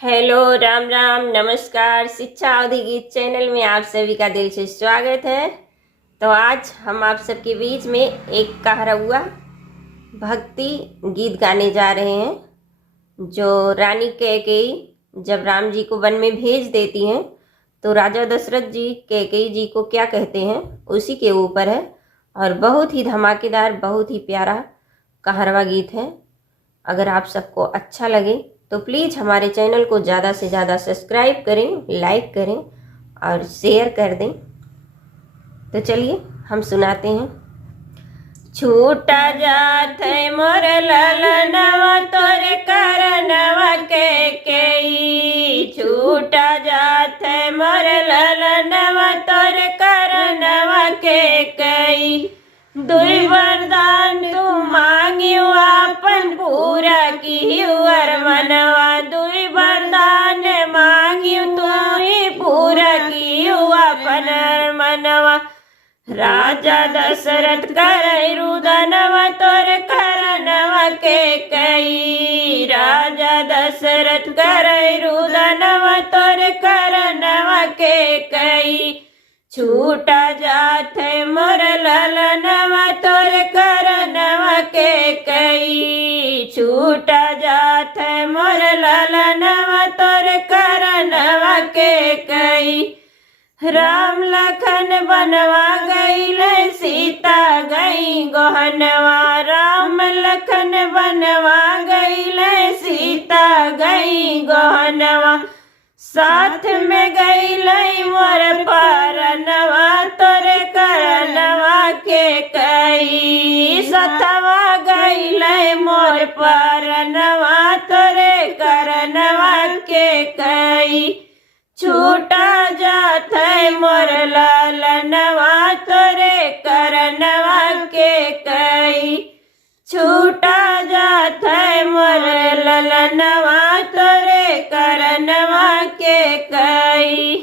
Hello, Ram Ram, नमस्कार। शिक्षा अवधि गीत चैनल में आप सभी का दिल से स्वागत है। तो आज हम आप सबके बीच में एक कहरौआ भक्ति गीत गाने जा रहे हैं। जो रानी कैकेयी जब राम जी को वन में भेज देती हैं तो राजा दशरथ जी कैकेयी जी को क्या कहते हैं उसी के ऊपर है, और बहुत ही धमाकेदार, बहुत ही प्यारा कहरवा गीत है। अगर आप सबको अच्छा लगे तो प्लीज़ हमारे चैनल को ज़्यादा से ज़्यादा सब्सक्राइब करें, लाइक करें और शेयर कर दें। तो चलिए हम सुनाते हैं। छूटा जात है मोर ललनवा तोरे करनवा कैकेयी, छूटा जात है मोर ललनवा तोरे करनवा कैकेयी। दुई वरदान तू मांगियो आपन पूरा की वर मनवा, दुई वरदान मांगियो तू ही पूरा की अपन मनवा। राजा दशरथ करे रुदनवा तोर करनवा कैकेयी, राजा दशरथ करे रुदनवा तोर करनवा कैकेयी। छूटा जात है मोर ललनवा तोर करनवा कैकेयी, छूटा जात है मोर ललनवा तोर करनवा कैकेयी। राम लखन बनवा गईले सीता गई गहनवा, राम लखन बनवा गईले सीता गई गहनवा। साथ में गईले मोर परनवा तोरे करनवा कैकेयी, सतवा गईले मोर परनवा तोरे करनवा कैकेयी। छूटा जात है मोर ललनवा तोरे करनवा कैकेयी, छूटा जात है मोर ललनवा तोरे करनवा कैकेयी।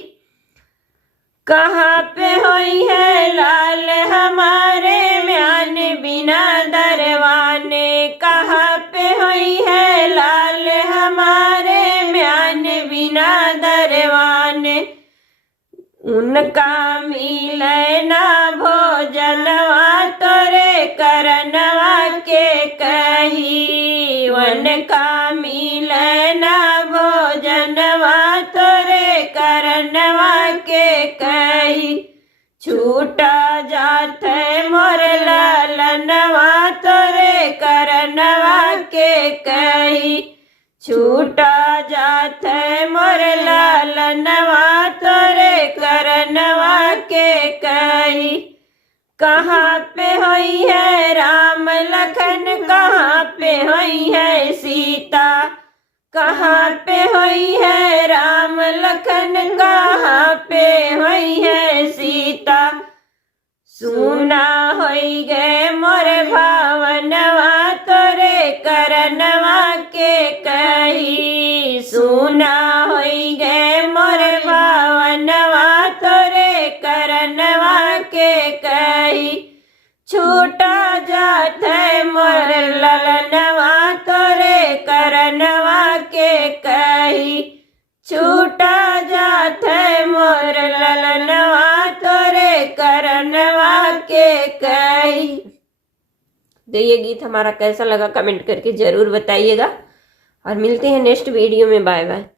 कहाँ पे होई है लाल हमारे म्यान बिना दरवाने, कहाँ पे होई है लाल हमारे म्यान बिना दरवाने। उनका मिले ना भोजनवा तोरे करनवा कैकेयी, उनका मिले ना भोजनवा तोरे करनवा कैकेयी। छूटा जात है मोर ललनवा तोरे करनवा कैकेयी, छूटा जात है मोर ललनवा तोरे करनवा कैकेयी। कहाँ पे होई है राम लखन, कहाँ पे होई है सीता, कहाँ पे होई है राम लखन, कहाँ पे होई है सीता। सुना होई गए मोर भावनवा तोरे करनवा कैकेयी, सुना होई गए मोर भावनवा तोरे करनवा कैकेयी। छूटा जात है मोर ललनवा तोरे करनवा कैकेयी, छूटा जात है मोर ललनवा तोरे करनवा कैकेयी। तो ये गीत हमारा कैसा लगा कमेंट करके ज़रूर बताइएगा, और मिलते हैं नेक्स्ट वीडियो में। Bye bye.